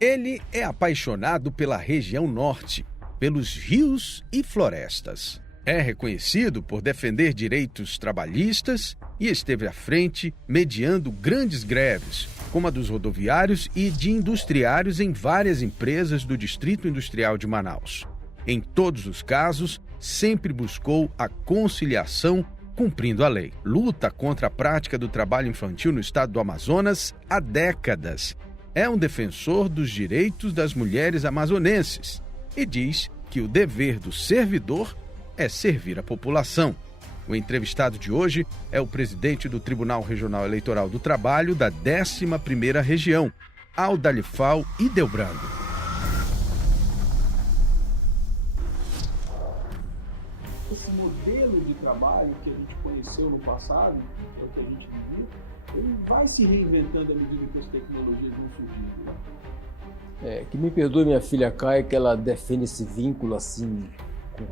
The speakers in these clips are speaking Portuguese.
Ele é apaixonado pela região norte, pelos rios e florestas. É reconhecido por defender direitos trabalhistas e esteve à frente mediando grandes greves, como a dos rodoviários e de industriários em várias empresas do Distrito Industrial de Manaus. Em todos os casos, sempre buscou a conciliação cumprindo a lei. Luta contra a prática do trabalho infantil no estado do Amazonas há décadas. É um defensor dos direitos das mulheres amazonenses e diz que o dever do servidor é servir a população. O entrevistado de hoje é o presidente do Tribunal Regional Eleitoral do Trabalho da 11ª Região, Audalifal Ildebrando. Esse modelo de trabalho que a gente conheceu no passado, é o que a gente vivia, ele vai se reinventando à medida que as tecnologias vão surgindo. Que me perdoe minha filha Caia, que ela defende esse vínculo assim,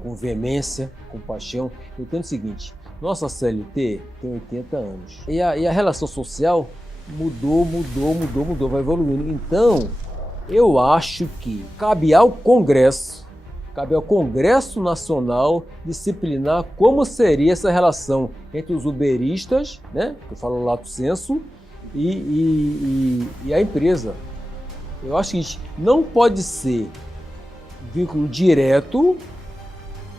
com veemência, com paixão. Eu entendo o seguinte, nossa CLT tem 80 anos. E a relação social mudou, vai evoluindo. Então, eu acho que cabe ao Congresso Nacional disciplinar como seria essa relação entre os uberistas, né, que eu falo lato sensu, e a empresa. Eu acho que não pode ser vínculo direto,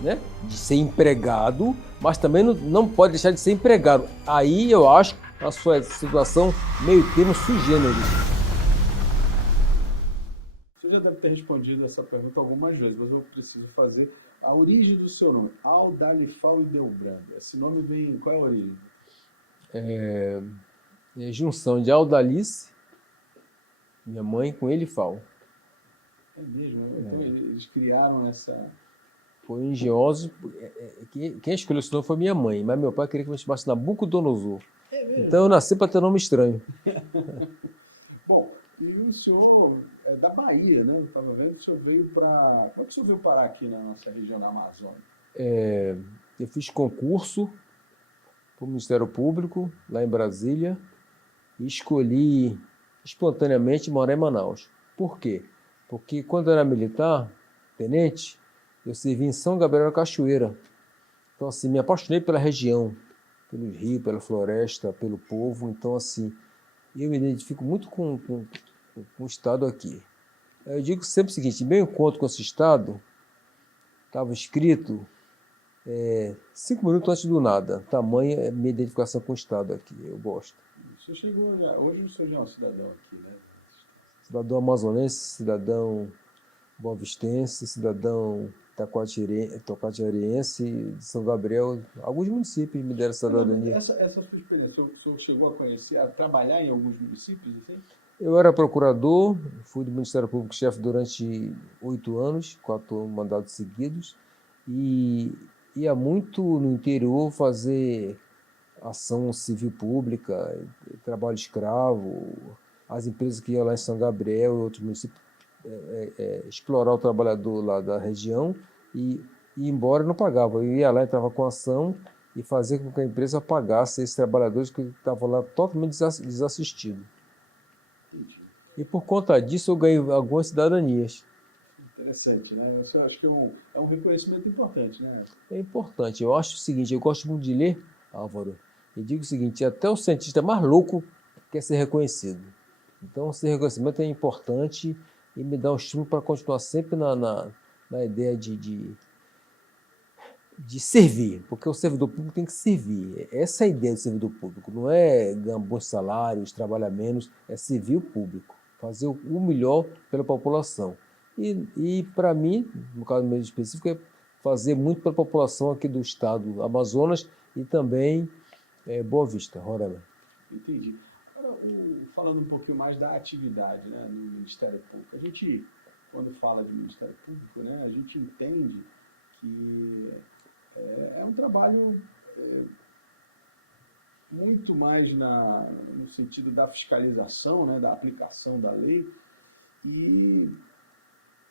né, de ser empregado, mas também não pode deixar de ser empregado. Aí eu acho a sua situação meio termo sui generis. Você já deve ter respondido essa pergunta algumas vezes, mas eu preciso fazer a origem do seu nome, Audalifal Ildebrando. Esse nome vem, qual é a origem? É junção de Audalice, minha mãe, com Elifal. É mesmo? Então eles criaram essa... Foi engenhoso. Quem escolheu esse nome foi minha mãe, mas meu pai queria que eu me chamasse Nabucodonosor. É mesmo? Então eu nasci para ter nome estranho. Bom, e o senhor é da Bahia, né? Eu estava vendo que o senhor veio para... Como é que o senhor veio parar aqui na nossa região, na Amazônia? Eu fiz concurso para o Ministério Público, lá em Brasília, e escolhi espontaneamente morar em Manaus. Por quê? Porque quando eu era militar, tenente, eu servi em São Gabriel da Cachoeira. Então, assim, me apaixonei pela região, pelos rios, pela floresta, pelo povo. Então, assim, eu me identifico muito com o estado aqui. Eu digo sempre o seguinte, meu encontro com esse estado estava escrito 5 minutos antes do nada. Tamanha é minha identificação com o estado aqui, eu gosto. O senhor chegou, hoje o senhor já é um cidadão aqui, né? Cidadão amazonense, cidadão boavistense, cidadão taquatiariense, de São Gabriel. Alguns municípios me deram cidadania. Essa sua experiência, o senhor chegou a conhecer, a trabalhar em alguns municípios, assim? Eu era procurador, fui do Ministério Público chefe durante 8 anos, 4 mandatos seguidos, e ia muito no interior fazer ação civil pública, trabalho escravo, as empresas que iam lá em São Gabriel e outros municípios, explorar o trabalhador lá da região e ir embora não pagava. Eu ia lá, entrava com ação e fazia com que a empresa pagasse esses trabalhadores que estavam lá totalmente desassistidos. E por conta disso eu ganhei algumas cidadanias. Interessante, né? Eu acho que é um reconhecimento importante, né? É importante. Eu acho o seguinte, eu gosto muito de ler, Álvaro, e digo o seguinte, até o cientista mais louco quer ser reconhecido. Então, esse reconhecimento é importante e me dá um estímulo para continuar sempre na ideia de servir, porque o servidor público tem que servir. Essa é a ideia do servidor público, não é ganhar bons salários, trabalhar menos, é servir o público, fazer o melhor pela população. E para mim, no caso mesmo específico, é fazer muito pela população aqui do estado do Amazonas e também Boa Vista, Roraima. Entendi. Agora, falando um pouquinho mais da atividade, né, no Ministério Público, a gente, quando fala de Ministério Público, né, a gente entende que é um trabalho muito mais no sentido da fiscalização, né, da aplicação da lei. E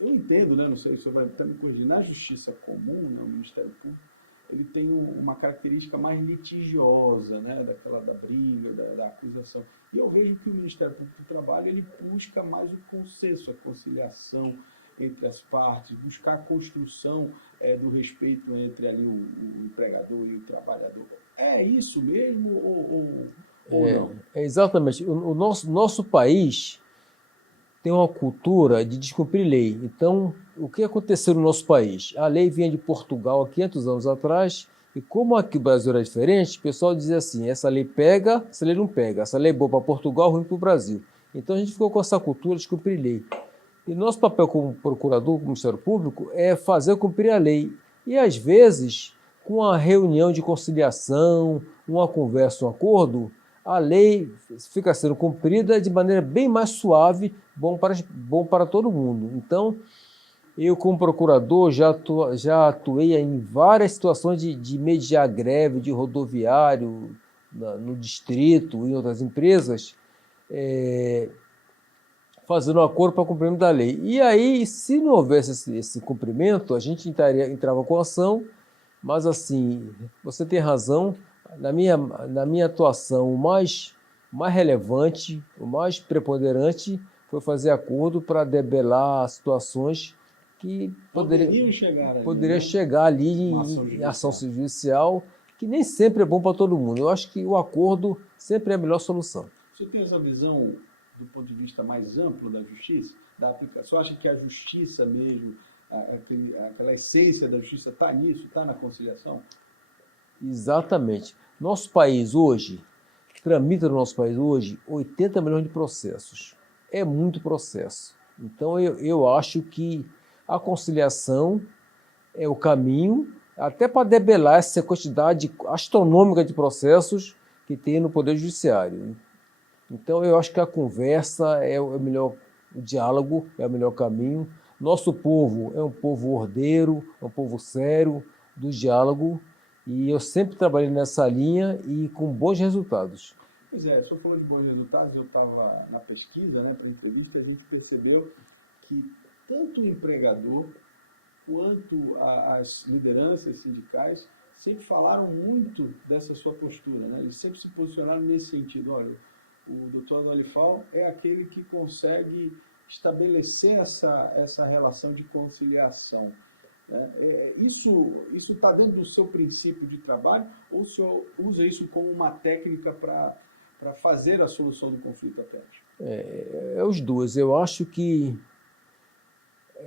eu entendo, né, não sei se você vai até me corrigir, na justiça comum, né, o Ministério Público, ele tem uma característica mais litigiosa, né, da briga, da acusação. E eu vejo que o Ministério Público do Trabalho ele busca mais o consenso, a conciliação entre as partes, buscar a construção do respeito entre ali o empregador e o trabalhador. É isso mesmo ou não? Exatamente. O nosso país tem uma cultura de descumprir lei. Então, o que aconteceu no nosso país? A lei vinha de Portugal há 500 anos atrás, e como aqui o Brasil era diferente, o pessoal dizia assim, essa lei pega, essa lei não pega, essa lei é boa para Portugal, ruim para o Brasil. Então, a gente ficou com essa cultura de descumprir lei. E nosso papel como procurador, como Ministério Público, é fazer cumprir a lei. E, às vezes, com uma reunião de conciliação, uma conversa, um acordo, a lei fica sendo cumprida de maneira bem mais suave, bom para todo mundo. Então, eu, como procurador, já atuei em várias situações de mediar greve de rodoviário no distrito e em outras empresas, fazendo um acordo para cumprimento da lei. E aí, se não houvesse esse cumprimento, a gente entrava com ação, mas assim, você tem razão, na minha atuação, o mais relevante, o mais preponderante foi fazer acordo para debelar situações que poderia chegar ali em ação judicial, que nem sempre é bom para todo mundo. Eu acho que o acordo sempre é a melhor solução. Você tem essa visão do ponto de vista mais amplo da justiça, da aplicação? Você acha que a justiça mesmo, aquela essência da justiça está nisso, está na conciliação? Exatamente. Nosso país hoje, tramita no nosso país hoje 80 milhões de processos. É muito processo. Então eu acho que a conciliação é o caminho, até para debelar essa quantidade astronômica de processos que tem no Poder Judiciário. Então eu acho que a conversa é o melhor, o diálogo é o melhor caminho. Nosso povo é um povo ordeiro, é um povo sério, do diálogo, e eu sempre trabalhei nessa linha e com bons resultados. Pois é, o senhor falou de bons resultados, eu estava na pesquisa, para a entrevista, a gente percebeu que tanto o empregador quanto as lideranças sindicais sempre falaram muito dessa sua postura, Eles sempre se posicionaram nesse sentido. Olha, o doutor Adolifal é aquele que consegue estabelecer essa relação de conciliação. Isso está dentro do seu princípio de trabalho ou o senhor usa isso como uma técnica para fazer a solução do conflito até? Os dois. Eu acho que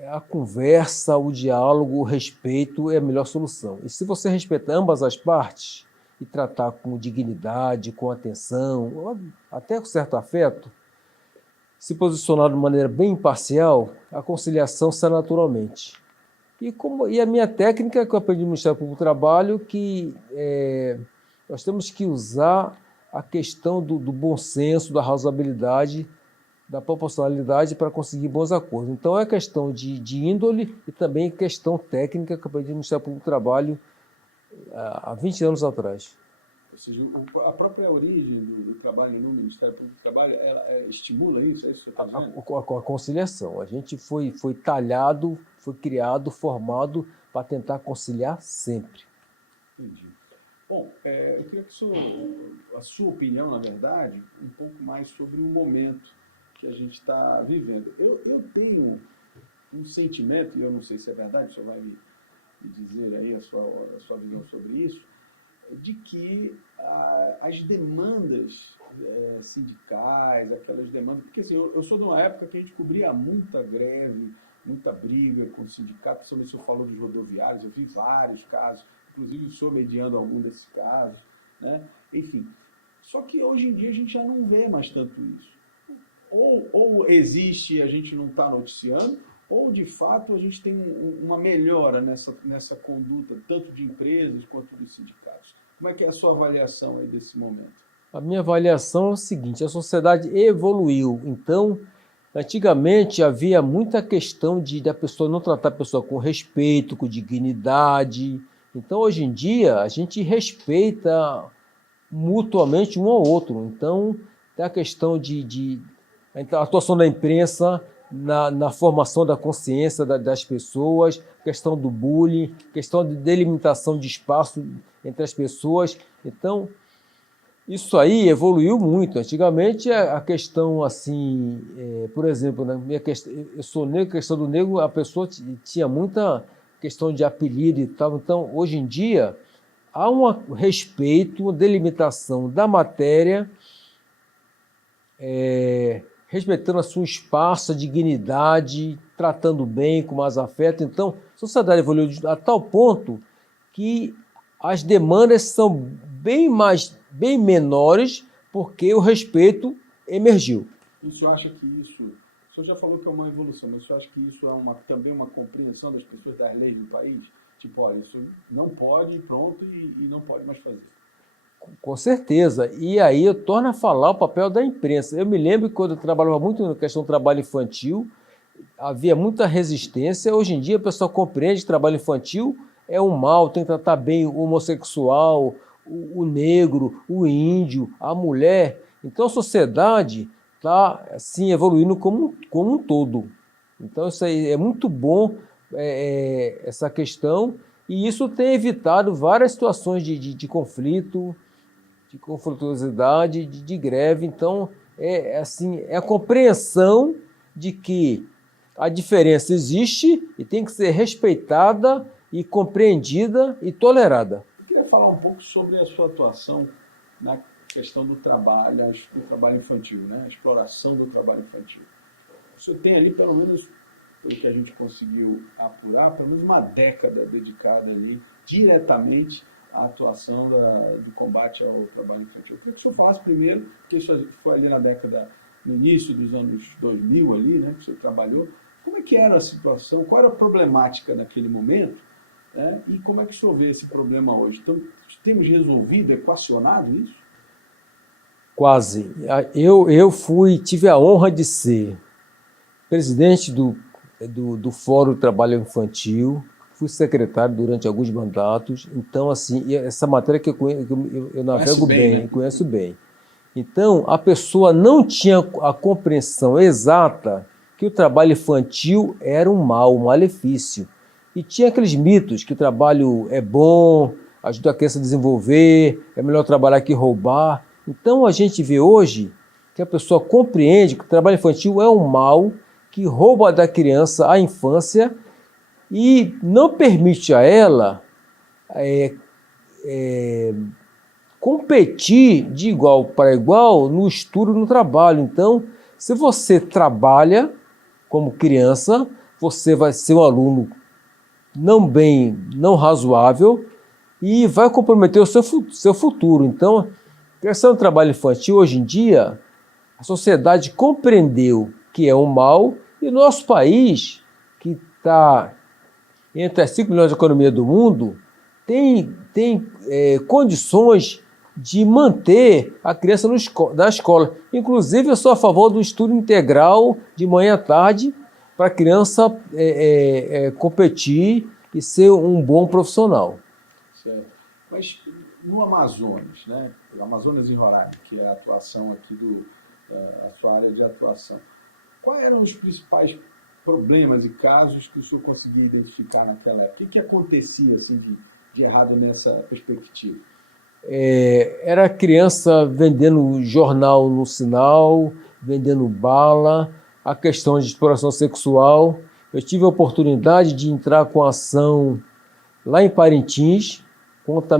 a conversa, o diálogo, o respeito é a melhor solução. E se você respeitar ambas as partes e tratar com dignidade, com atenção, até com certo afeto, se posicionar de maneira bem imparcial, a conciliação sai naturalmente. E a minha técnica que eu aprendi no Ministério Público do Trabalho, que nós temos que usar a questão do bom senso, da razoabilidade, da proporcionalidade para conseguir bons acordos. Então é questão de índole e também questão técnica que eu aprendi no Ministério Público do Trabalho há 20 anos atrás. Ou seja, a própria origem do trabalho no Ministério Público do Trabalho, ela estimula isso? É isso que você está dizendo? A conciliação. A gente foi talhado, foi criado, formado para tentar conciliar sempre. Entendi. Bom, eu queria que a sua opinião, na verdade, um pouco mais sobre o momento que a gente está vivendo. Eu tenho um sentimento, e eu não sei se é verdade, o senhor vai me dizer aí a sua visão sobre isso, de que as demandas sindicais, aquelas demandas... Porque assim, eu sou de uma época que a gente cobria muita greve, muita briga com o sindicato, principalmente o senhor falou dos rodoviários, eu vi vários casos, inclusive o senhor mediando algum desses casos, Enfim, só que hoje em dia a gente já não vê mais tanto isso. Ou existe e a gente não está noticiando, ou de fato a gente tem uma melhora nessa conduta, tanto de empresas quanto dos sindicatos. Como é que é a sua avaliação aí desse momento? A minha avaliação é o seguinte: a sociedade evoluiu. Então, antigamente havia muita questão da pessoa não tratar a pessoa com respeito, com dignidade. Então, hoje em dia, a gente respeita mutuamente um ao outro. Então, tem a questão a atuação da imprensa, na formação da consciência das pessoas, questão do bullying, questão de delimitação de espaço entre as pessoas. Então, isso aí evoluiu muito. Antigamente, a questão, assim, por exemplo, na minha questão, eu sou negro, a questão do negro, a pessoa tinha muita questão de apelido e tal. Então, hoje em dia, há um respeito, uma delimitação da matéria, respeitando a seu espaço, a dignidade, tratando bem, com mais afeto. Então, a sociedade evoluiu a tal ponto que as demandas são bem menores, porque o respeito emergiu. O senhor acha que isso... O senhor já falou que é uma evolução, mas o senhor acha que isso é também uma compreensão das pessoas das leis do país? Tipo, olha, isso não pode, pronto, e não pode mais fazer. Com certeza. E aí torna a falar o papel da imprensa. Eu me lembro que quando eu trabalhava muito na questão do trabalho infantil, havia muita resistência. Hoje em dia, o pessoal compreende que trabalho infantil é um mal, tem que tratar bem o homossexual, o negro, o índio, a mulher. Então, a sociedade está assim, evoluindo como um todo. Então, isso aí é muito bom, essa questão, e isso tem evitado várias situações de conflito, de conflituosidade, de greve. Então, é a compreensão de que a diferença existe e tem que ser respeitada e compreendida e tolerada. Eu queria falar um pouco sobre a sua atuação na questão do trabalho infantil, né? A exploração do trabalho infantil. O senhor tem ali, pelo menos, pelo que a gente conseguiu apurar, pelo menos uma década dedicada ali diretamente à atuação do combate ao trabalho infantil. Eu queria que o senhor falasse primeiro, que isso foi ali no início dos anos 2000 ali, né, que o senhor trabalhou. Como é que era a situação, qual era a problemática naquele momento, né, e como é que o senhor vê esse problema hoje? Então, temos resolvido, equacionado isso? Quase. Eu tive a honra de ser presidente do Fórum do Trabalho Infantil, fui secretário durante alguns mandatos. Então, assim, essa matéria que eu navego bem, né? Conheço bem. Então, a pessoa não tinha a compreensão exata que o trabalho infantil era um mal, um malefício. E tinha aqueles mitos que o trabalho é bom, ajuda a criança a desenvolver, é melhor trabalhar que roubar. Então, a gente vê hoje que a pessoa compreende que o trabalho infantil é um mal que rouba da criança a infância e não permite a ela competir de igual para igual no estudo e no trabalho. Então, se você trabalha como criança, você vai ser um aluno não razoável e vai comprometer o seu futuro. Então, a questão do trabalho infantil, hoje em dia, a sociedade compreendeu que é um mal e o nosso país, que está entre as 5 milhões de economia do mundo, tem condições de manter a criança na escola. Inclusive, eu sou a favor do estudo integral de manhã à tarde para a criança competir e ser um bom profissional. Certo. Mas no Amazonas, né? Amazonas e Roraima, que é a atuação aqui a sua área de atuação, quais eram os principais problemas e casos que o senhor conseguia identificar naquela época? O que acontecia assim, de errado nessa perspectiva? Era criança vendendo jornal no sinal, vendendo bala, a questão de exploração sexual. Eu tive a oportunidade de entrar com ação lá em Parintins, contra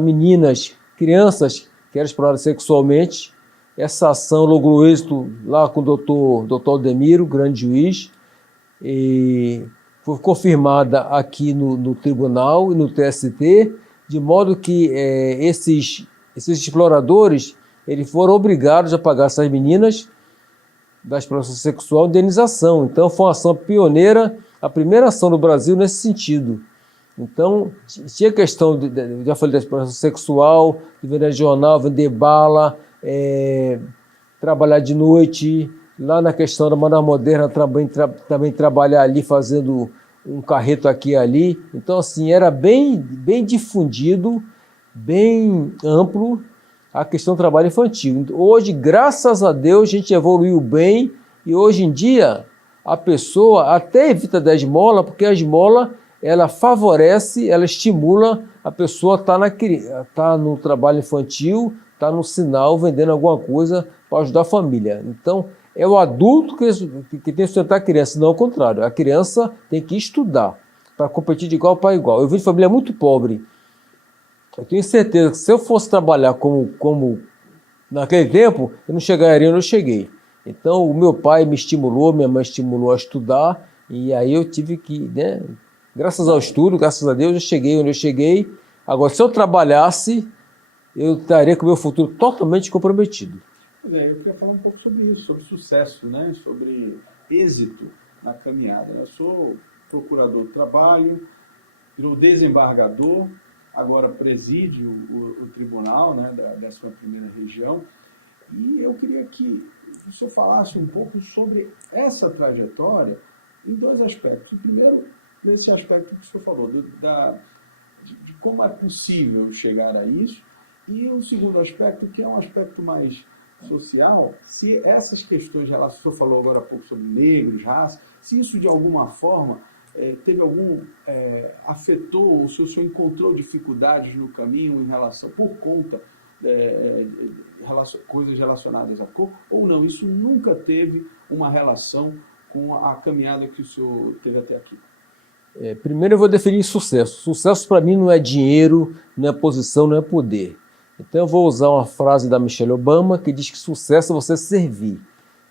crianças que eram exploradas sexualmente. Essa ação logrou êxito lá com o doutor Aldemiro, grande juiz, e foi confirmada aqui no tribunal e no TST, de modo que esses exploradores eles foram obrigados a pagar essas meninas da exploração sexual indenização. Então, foi uma ação pioneira, a primeira ação no Brasil nesse sentido. Então, tinha questão, já falei da exploração sexual, de vender jornal, vender bala, trabalhar de noite, lá na questão da moda moderna, também trabalhar ali, fazendo um carreto aqui e ali. Então, assim, era bem difundido, bem amplo a questão do trabalho infantil. Hoje, graças a Deus, a gente evoluiu bem e hoje em dia a pessoa até evita dar esmola, porque a esmola ela favorece, ela estimula a pessoa a tá no trabalho infantil, está no sinal vendendo alguma coisa para ajudar a família. Então, é o adulto que tem que sustentar a criança, não ao contrário. A criança tem que estudar para competir de igual para igual. Eu vim de família muito pobre. Eu tenho certeza que se eu fosse trabalhar como naquele tempo, eu não chegaria onde eu cheguei. Então, o meu pai me estimulou, minha mãe estimulou a estudar, e aí eu tive que, né, graças ao estudo, graças a Deus, eu cheguei onde eu cheguei. Agora, se eu trabalhasse, eu estaria com o meu futuro totalmente comprometido. Eu queria falar um pouco sobre isso, sobre sucesso, né? Sobre êxito na caminhada. Eu sou procurador do trabalho, virou desembargador, agora preside o tribunal, né, da 11ª Região, e eu queria que o senhor falasse um pouco sobre essa trajetória em dois aspectos. O primeiro, nesse aspecto que o senhor falou, de como é possível chegar a isso, e o segundo aspecto, que é um aspecto mais social, se essas questões, o senhor falou agora há pouco sobre negros, raça, se isso de alguma forma afetou, ou se o senhor encontrou dificuldades no caminho em relação, por conta coisas relacionadas à cor, ou não, isso nunca teve uma relação com a caminhada que o senhor teve até aqui? Primeiro eu vou definir sucesso. Sucesso para mim não é dinheiro, não é posição, não é poder. Então eu vou usar uma frase da Michelle Obama que diz que sucesso é você servir.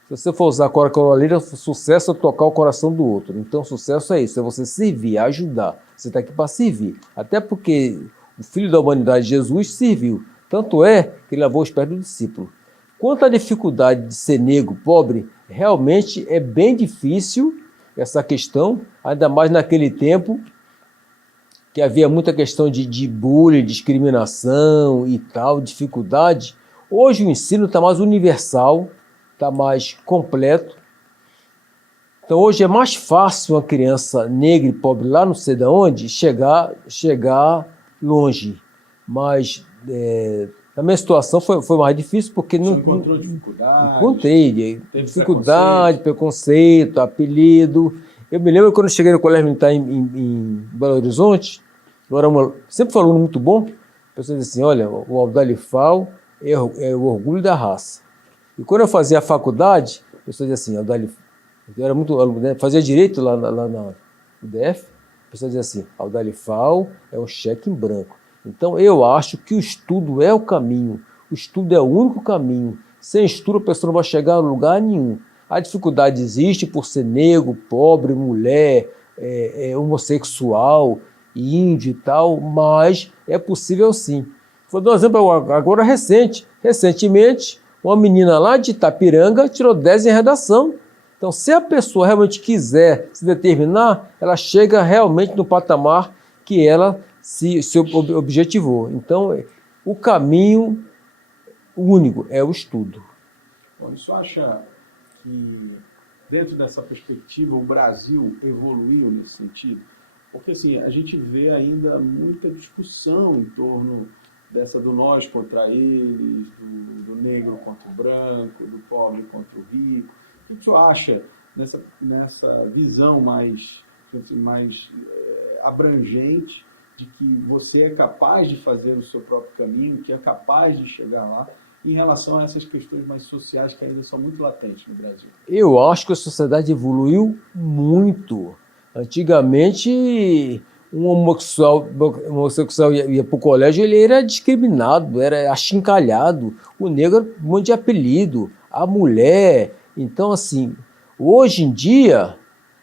Se você for usar a Coca-Cola, sucesso é tocar o coração do outro. Então sucesso é isso, é você servir, ajudar. Você está aqui para servir. Até porque o Filho da Humanidade, Jesus, serviu. Tanto é que ele lavou os pés do discípulo. Quanto à dificuldade de ser negro, pobre, realmente é bem difícil essa questão, ainda mais naquele tempo que havia muita questão de bullying, discriminação e tal, dificuldade. Hoje o ensino está mais universal, está mais completo. Então hoje é mais fácil uma criança negra e pobre lá não sei de onde chegar longe. Mas a minha situação foi mais difícil porque não encontrou dificuldade? Encontrei dificuldade, preconceito, apelido. Eu me lembro quando eu cheguei no Colégio Militar em Belo Horizonte, eu era sempre foi um aluno muito bom. A pessoa dizia assim, olha, o Aldalifal é o orgulho da raça. E quando eu fazia a faculdade, a pessoa dizia assim, eu era muito aluno, né? Fazia direito lá na UDF, a pessoa dizia assim, Aldalifal é um cheque em branco. Então eu acho que o estudo é o caminho, o estudo é o único caminho. Sem estudo a pessoa não vai chegar a lugar nenhum. A dificuldade existe por ser negro, pobre, mulher, homossexual, índio e tal, mas é possível sim. Vou dar um exemplo agora recentemente, uma menina lá de Itapiranga tirou 10 em redação. Então, se a pessoa realmente quiser se determinar, ela chega realmente no patamar que ela se objetivou. Então, o caminho único é o estudo. Bom, isso acha que, dentro dessa perspectiva, o Brasil evoluiu nesse sentido? Porque assim, a gente vê ainda muita discussão em torno do nós contra eles, do negro contra o branco, do pobre contra o rico. O que você acha nessa visão mais abrangente de que você é capaz de fazer o seu próprio caminho, que é capaz de chegar lá, em relação a essas questões mais sociais que ainda são muito latentes no Brasil? Eu acho que a sociedade evoluiu muito. Antigamente, um homossexual ia para o colégio, ele era discriminado, era achincalhado. O negro era um monte de apelido, a mulher. Então, assim, hoje em dia,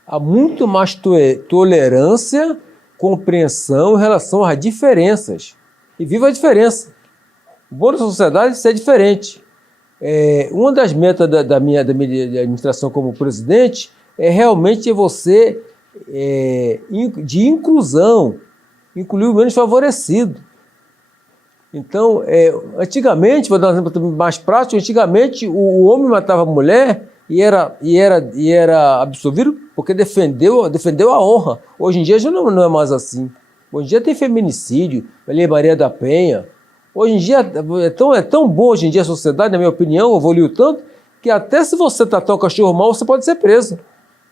há muito mais tolerância, compreensão em relação às diferenças. E viva a diferença. O bom da sociedade é ser diferente. Uma das metas da minha administração como presidente é realmente você de inclusão, incluir o menos favorecido. Então, antigamente, vou dar um exemplo mais prático, antigamente o homem matava a mulher e era absolvido porque defendeu a honra. Hoje em dia já não é mais assim. Hoje em dia tem feminicídio, Lei Maria da Penha. Hoje em dia é tão boa hoje em dia a sociedade, na minha opinião, evoluiu tanto, que até se você tratar o cachorro mal, você pode ser preso.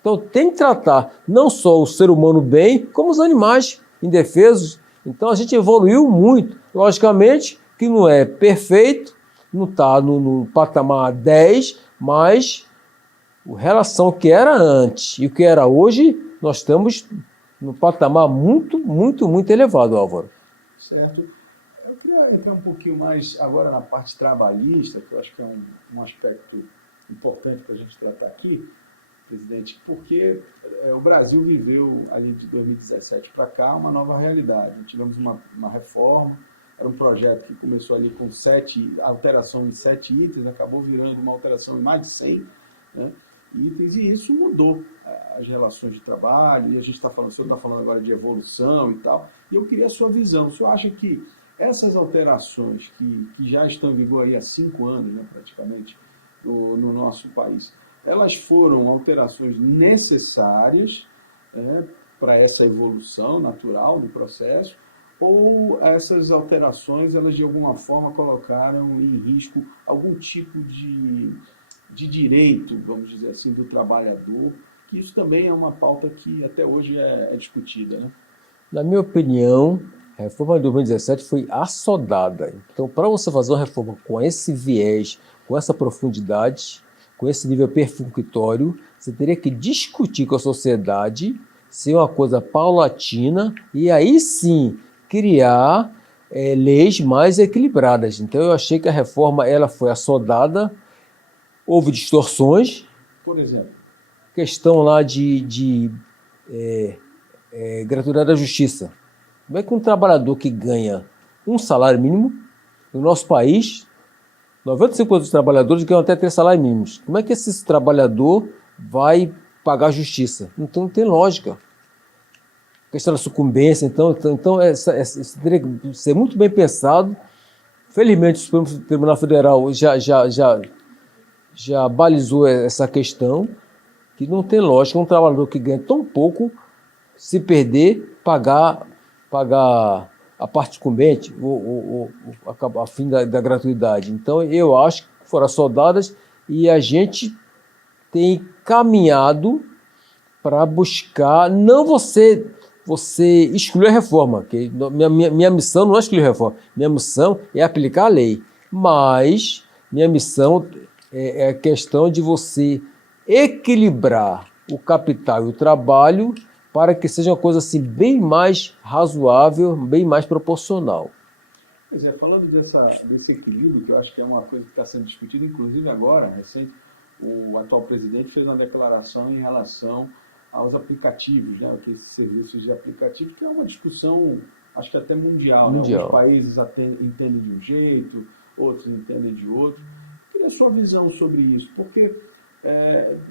Então tem que tratar não só o ser humano bem, como os animais indefesos. Então a gente evoluiu muito. Logicamente que não é perfeito, não está no patamar 10, mas a relação que era antes e o que era hoje, nós estamos no patamar muito, muito, muito elevado, Álvaro. Certo. Eu queria entrar um pouquinho mais agora na parte trabalhista, que eu acho que é um aspecto importante para a gente tratar aqui, presidente, porque o Brasil viveu ali de 2017 para cá uma nova realidade. Tivemos uma reforma, era um projeto que começou ali com alteração de 7 itens, acabou virando uma alteração em mais de 100, né, itens, e isso mudou as relações de trabalho, e a gente está falando, o senhor está falando agora de evolução e tal, e eu queria a sua visão. O senhor acha que essas alterações que já estão em vigor aí há 5 anos, né, praticamente, no nosso país, elas foram alterações necessárias para essa evolução natural do processo, ou essas alterações, elas de alguma forma colocaram em risco algum tipo de direito, vamos dizer assim, do trabalhador, que isso também é uma pauta que até hoje é discutida, né? Na minha opinião, a reforma de 2017 foi assodada. Então, para você fazer uma reforma com esse viés, com essa profundidade, com esse nível perfunctório, você teria que discutir com a sociedade, ser uma coisa paulatina e aí sim criar leis mais equilibradas. Então eu achei que a reforma ela foi assodada, houve distorções. Por exemplo? Questão lá de gratuidade da justiça. Como é que um trabalhador que ganha um salário mínimo, no nosso país, 95% dos trabalhadores ganham até 3 salários mínimos. Como é que esse trabalhador vai pagar a justiça? Então não tem lógica. A questão da sucumbência, então isso teria que ser muito bem pensado. Felizmente o Supremo Tribunal Federal já balizou essa questão, que não tem lógica um trabalhador que ganha tão pouco, se perder, pagar a parte sucumbente, a fim da gratuidade. Então, eu acho que foram soldadas e a gente tem caminhado para buscar, não você excluir a reforma, que minha missão não é excluir a reforma, minha missão é aplicar a lei, mas minha missão é a questão de você equilibrar o capital e o trabalho para que seja uma coisa assim bem mais razoável, bem mais proporcional. Pois é, falando desse equilíbrio, que eu acho que é uma coisa que está sendo discutida, inclusive agora, recente, o atual presidente fez uma declaração em relação aos aplicativos, né, esses serviços de aplicativo, que é uma discussão, acho que até mundial. Né? Alguns países entendem de um jeito, outros entendem de outro. Queria a sua visão sobre isso, porque,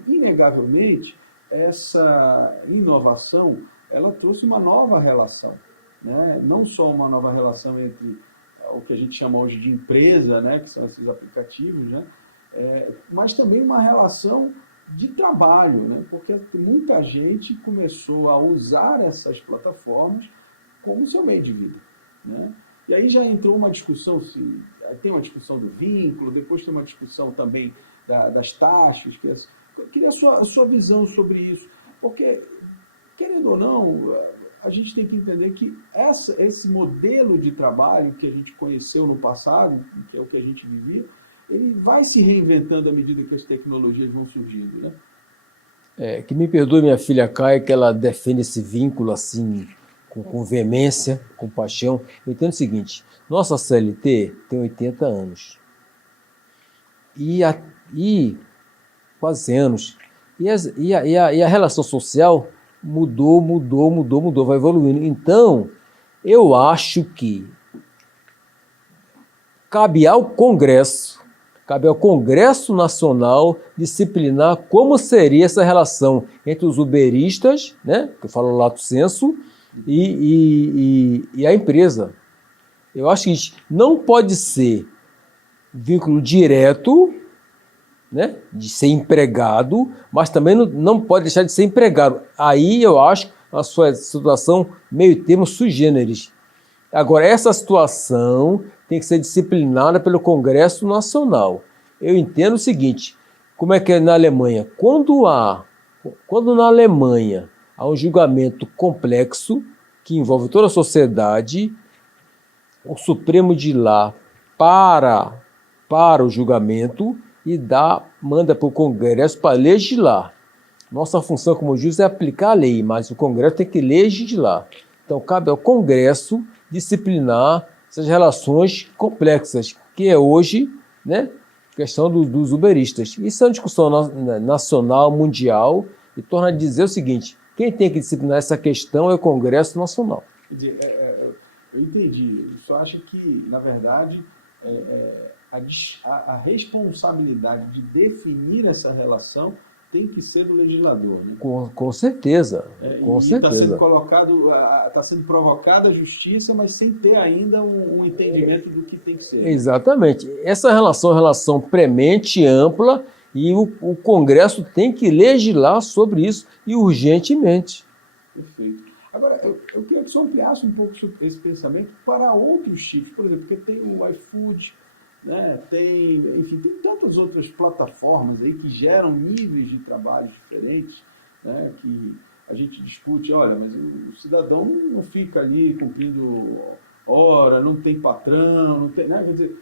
inegavelmente, essa inovação, ela trouxe uma nova relação, né? Não só uma nova relação entre o que a gente chama hoje de empresa, né? Que são esses aplicativos, né? Mas também uma relação de trabalho, né? Porque muita gente começou a usar essas plataformas como seu meio de vida, né? E aí já entrou uma discussão, tem uma discussão do vínculo, depois tem uma discussão também das taxas. Eu queria a sua visão sobre isso, porque, querendo ou não, a gente tem que entender que esse modelo de trabalho que a gente conheceu no passado, que é o que a gente vivia, ele vai se reinventando à medida que as tecnologias vão surgindo, né? Que me perdoe minha filha Caia, que ela defende esse vínculo assim, com veemência, com paixão. Eu entendo o seguinte, nossa CLT tem 80 anos. E quase 100 anos. E a relação social mudou, vai evoluindo. Então, eu acho que cabe ao Congresso Nacional disciplinar como seria essa relação entre os uberistas, né, que eu falo lato sensu, e a empresa. Eu acho que não pode ser vínculo direto, né, de ser empregado, mas também não pode deixar de ser empregado. Aí eu acho a sua situação meio termo sui generis. Agora, essa situação tem que ser disciplinada pelo Congresso Nacional. Eu entendo o seguinte, como é que é na Alemanha? Quando há Quando na Alemanha há um julgamento complexo que envolve toda a sociedade, o Supremo de lá para o julgamento e manda para o Congresso para legislar. Nossa função como juiz é aplicar a lei, mas o Congresso tem que legislar. Então, cabe ao Congresso disciplinar essas relações complexas, que é hoje, né, a questão dos uberistas. Isso é uma discussão nacional, mundial, e torna a dizer o seguinte: quem tem que disciplinar essa questão é o Congresso Nacional. Quer dizer, eu entendi. Eu só acho que, na verdade, a responsabilidade de definir essa relação tem que ser do legislador. Né? Com certeza. Com certeza. Está sendo colocado, está sendo provocada a justiça, mas sem ter ainda um entendimento do que tem que ser. Exatamente. Essa relação é uma relação premente, ampla, e o Congresso tem que legislar sobre isso, e urgentemente. Perfeito. Agora, eu queria que você ampliasse um pouco esse pensamento para outros tipos. Por exemplo, porque tem o iFood, né? Tem tantas outras plataformas aí que geram níveis de trabalho diferentes, né? Que a gente discute, olha, mas o cidadão não fica ali cumprindo hora, não tem patrão, não tem, né? Quer dizer,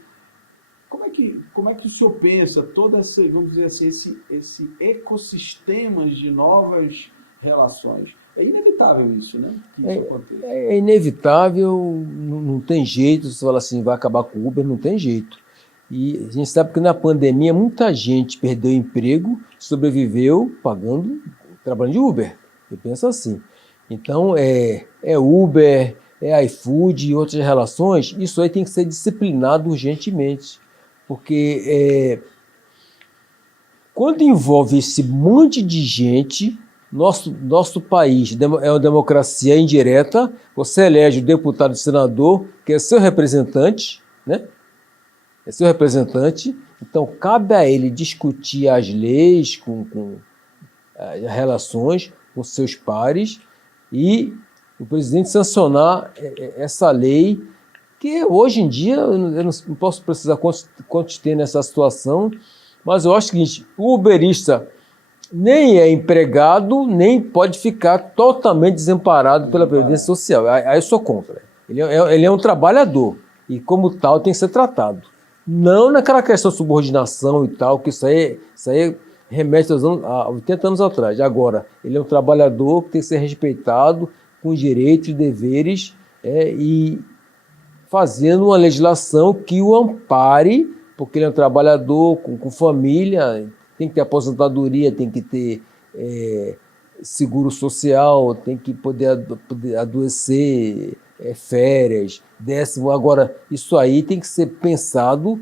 como é que o senhor pensa todo esse, vamos dizer assim, esse ecossistema de novas relações? É inevitável isso, né? Que isso aconteça. É inevitável, não tem jeito. Você fala assim, vai acabar com o Uber, não tem jeito. E a gente sabe que na pandemia muita gente perdeu o emprego, sobreviveu trabalhando de Uber. Eu penso assim. Então, é Uber, é iFood e outras relações, isso aí tem que ser disciplinado urgentemente. Porque quando envolve esse monte de gente, nosso país é uma democracia indireta, você elege o deputado e senador, que é seu representante, né? É seu representante, então cabe a ele discutir as leis, as relações com seus pares e o presidente sancionar essa lei, que hoje em dia, eu não posso precisar quantos tem nessa situação, mas eu acho o seguinte: o uberista nem é empregado, nem pode ficar totalmente desamparado pela Previdência Social. Aí eu sou contra. Ele é um trabalhador e, como tal, tem que ser tratado. Não naquela questão de subordinação e tal, que isso aí remete a 80 anos atrás. Agora, ele é um trabalhador que tem que ser respeitado, com direitos e deveres, e fazendo uma legislação que o ampare, porque ele é um trabalhador com família, tem que ter aposentadoria, tem que ter seguro social, tem que poder adoecer, férias, décimo. Agora, isso aí tem que ser pensado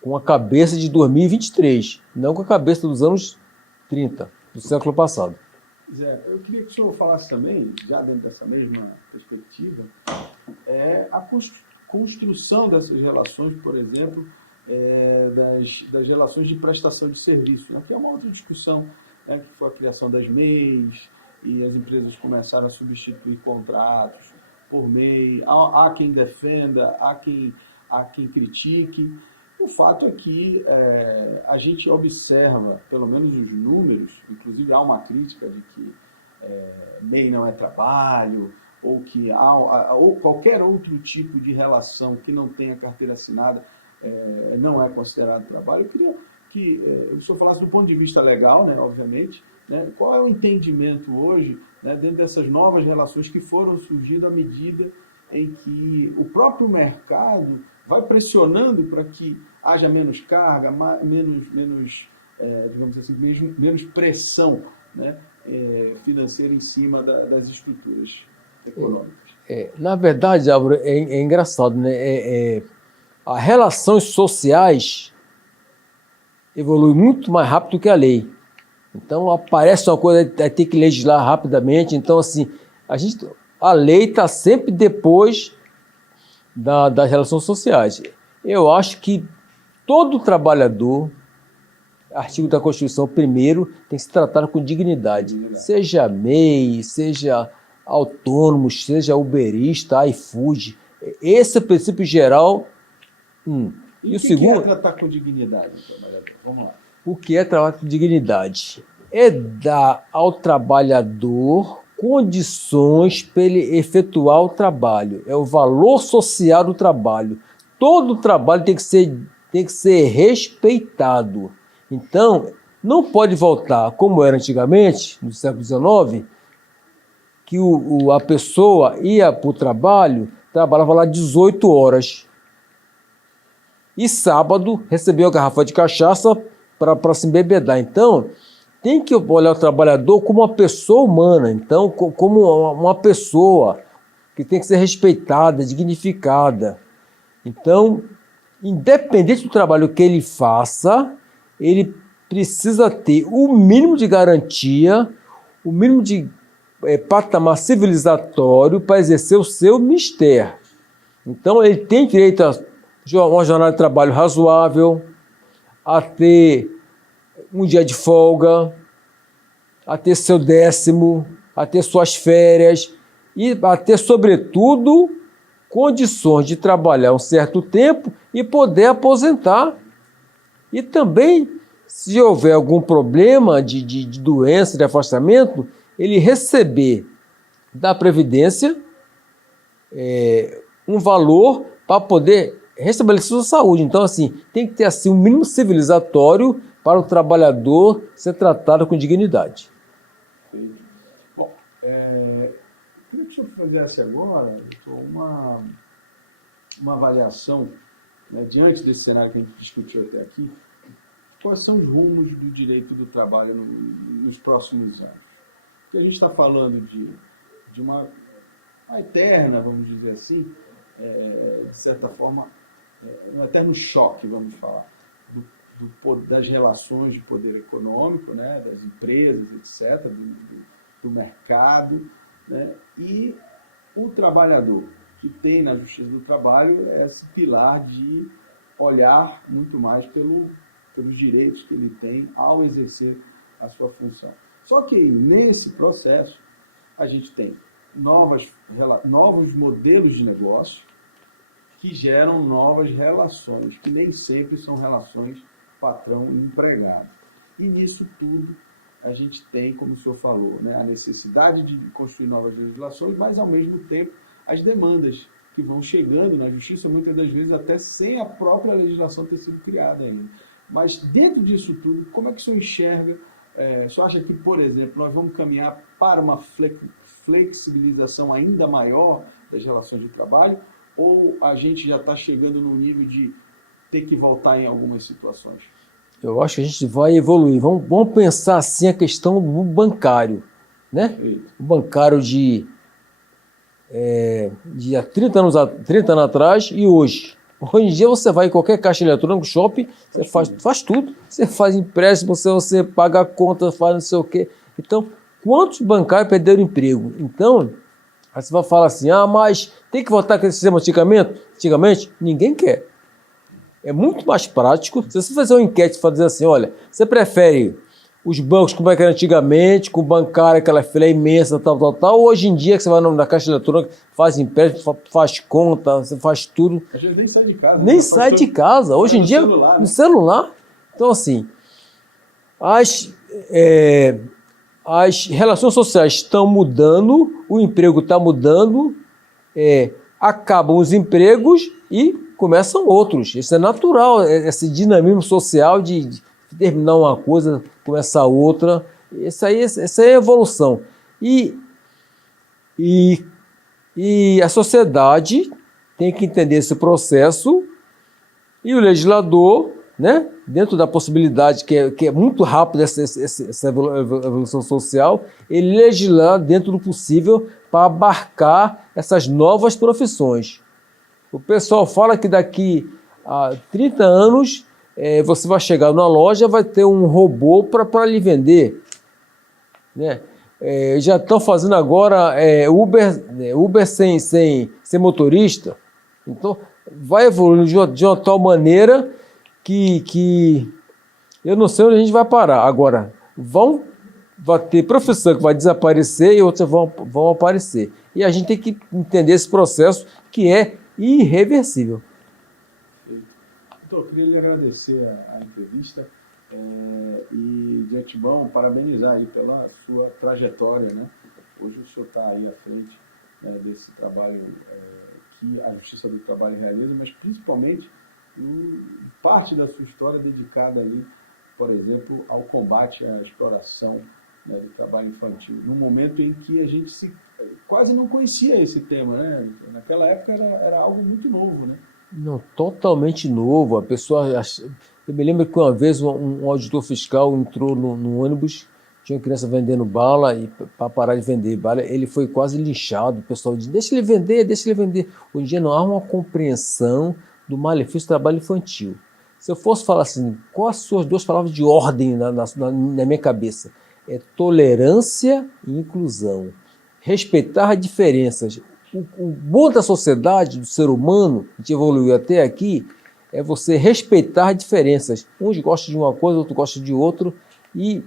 com a cabeça de 2023, não com a cabeça dos anos 30, do século passado. Zé, eu queria que o senhor falasse também, já dentro dessa mesma perspectiva, a construção dessas relações, por exemplo, das relações de prestação de serviço, né? Que é uma outra discussão, né? Que foi a criação das MEIs, e as empresas começaram a substituir contratos por MEI. Há quem defenda, há quem critique. O fato é que a gente observa, pelo menos os números, inclusive há uma crítica de que MEI não é trabalho, ou que ou qualquer outro tipo de relação que não tenha carteira assinada não é considerado trabalho. Eu queria que o senhor falasse do ponto de vista legal, né, obviamente, né, qual é o entendimento hoje, né, dentro dessas novas relações que foram surgindo à medida em que o próprio mercado vai pressionando para que haja menos carga, digamos assim, menos pressão, né, financeira em cima das estruturas econômicas. Na verdade, Álvaro, é engraçado, né? As relações sociais evoluem muito mais rápido que a lei. Então, aparece uma coisa, tem que legislar rapidamente. Então, assim, a lei está sempre depois das relações sociais. Eu acho que todo trabalhador, artigo da Constituição, primeiro, tem que ser tratado com dignidade. Seja MEI, seja autônomo, seja uberista, iFood. Esse é o princípio geral. E o segundo... que é tratar com dignidade, trabalhador? Vamos lá. O que é tratar com dignidade? é dar ao trabalhador condições para ele efetuar o trabalho. É o valor social do trabalho. Todo trabalho tem que ser respeitado. Então, não pode voltar como era antigamente, no século XIX, que a pessoa ia para o trabalho, trabalhava lá 18 horas. E sábado recebia uma garrafa de cachaça para se embebedar. Então, tem que olhar o trabalhador como uma pessoa humana, então, como uma pessoa que tem que ser respeitada, dignificada. Então, independente do trabalho que ele faça, ele precisa ter o mínimo de garantia, o mínimo de patamar civilizatório para exercer o seu mistério. Então, ele tem direito a uma jornada de trabalho razoável, a ter um dia de folga, a ter seu 10º, a ter suas férias e a ter, sobretudo, condições de trabalhar um certo tempo e poder aposentar. E também, se houver algum problema de doença, de afastamento, ele receber da Previdência um valor para poder restabelecer sua saúde. Então, assim, tem que ter assim, um mínimo civilizatório para o trabalhador ser tratado com dignidade. Bom, queria que o senhor fizesse agora uma avaliação, né, diante desse cenário que a gente discutiu até aqui, quais são os rumos do direito do trabalho nos próximos anos. Porque a gente está falando de uma eterna, vamos dizer assim, de certa forma, um eterno choque, vamos falar, das relações de poder econômico, né, das empresas, etc., do mercado, né, e o trabalhador, que tem na Justiça do Trabalho esse pilar de olhar muito mais pelos direitos que ele tem ao exercer a sua função. Só que nesse processo a gente tem novos modelos de negócio que geram novas relações, que nem sempre são relações patrão e empregado. E nisso tudo a gente tem, como o senhor falou, né, a necessidade de construir novas legislações, mas ao mesmo tempo as demandas que vão chegando na justiça, muitas das vezes até sem a própria legislação ter sido criada ainda. Mas dentro disso tudo, como é que o senhor enxerga? O senhor acha que, por exemplo, nós vamos caminhar para uma flexibilização ainda maior das relações de trabalho, ou a gente já está chegando no nível de ter que voltar em algumas situações? Eu acho que a gente vai evoluir. Vamos pensar assim a questão do bancário, né? O bancário de há 30 anos atrás e hoje. Hoje em dia você vai em qualquer caixa eletrônica, shopping, você faz tudo. Você faz empréstimo, você paga a conta, faz não sei o quê. Então, quantos bancários perderam emprego? Então, aí você vai falar assim, mas tem que voltar com esse sistema antigamente? Ninguém quer. É muito mais prático. Se você fazer uma enquete e dizer assim, olha, você prefere os bancos como era antigamente, com bancária, aquela fila imensa, tal, hoje em dia que você vai na caixa eletrônica, faz empréstimo, faz conta, você faz tudo. A gente nem sai de casa. Nem sai de casa. Hoje em dia, no celular. Então, assim, as relações sociais estão mudando, o emprego está mudando, acabam os empregos e começam outros. Isso é natural, esse dinamismo social de terminar uma coisa, começar outra. Essa aí é a evolução. E a sociedade tem que entender esse processo e o legislador, né, dentro da possibilidade que é muito rápida essa evolução social, ele legislar dentro do possível para abarcar essas novas profissões. O pessoal fala que daqui a 30 anos você vai chegar na loja, vai ter um robô para lhe vender. Né? Já estão fazendo agora Uber sem motorista. Então, vai evoluindo de uma tal maneira que eu não sei onde a gente vai parar. Agora, vai ter profissão que vai desaparecer e outras vão aparecer. E a gente tem que entender esse processo que é irreversível. Então, eu queria lhe agradecer a entrevista. E de antemão, parabenizar aí pela sua trajetória, né? Hoje o senhor está aí à frente, né, desse trabalho que a Justiça do Trabalho realiza, mas principalmente parte da sua história dedicada ali, por exemplo, ao combate à exploração, né, do trabalho infantil, num momento em que a gente quase não conhecia esse tema, né? Naquela época era algo muito novo, né? Não, totalmente novo. A pessoa, eu me lembro que uma vez um auditor fiscal entrou no ônibus, tinha uma criança vendendo bala e para parar de vender bala, ele foi quase linchado. O pessoal disse: deixa ele vender, deixa ele vender. Hoje em dia não há uma compreensão do malefício do trabalho infantil. Se eu fosse falar assim, quais as suas duas palavras de ordem na minha cabeça? É tolerância e inclusão. Respeitar diferenças. O bom da sociedade, do ser humano, que a gente evoluiu até aqui, é você respeitar diferenças. Uns gostam de uma coisa, outro gosta de outro, e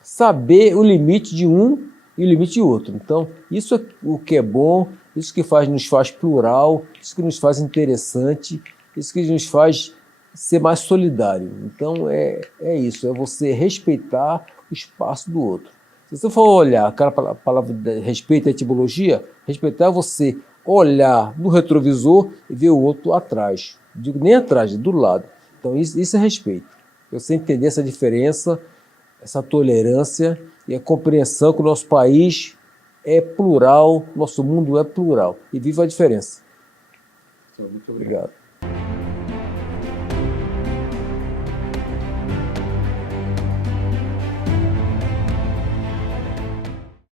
saber o limite de um e o limite de outro. Então, isso é o que é bom, isso que nos faz plural, isso que nos faz interessante, isso que nos faz ser mais solidário. Então, é isso, é você respeitar o espaço do outro. Se você for olhar aquela palavra de respeito, a etimologia, respeitar é você olhar no retrovisor e ver o outro atrás. Digo nem atrás, do lado. Então isso é respeito. Você entender essa diferença, essa tolerância e a compreensão que o nosso país é plural, nosso mundo é plural. E viva a diferença. Muito obrigado.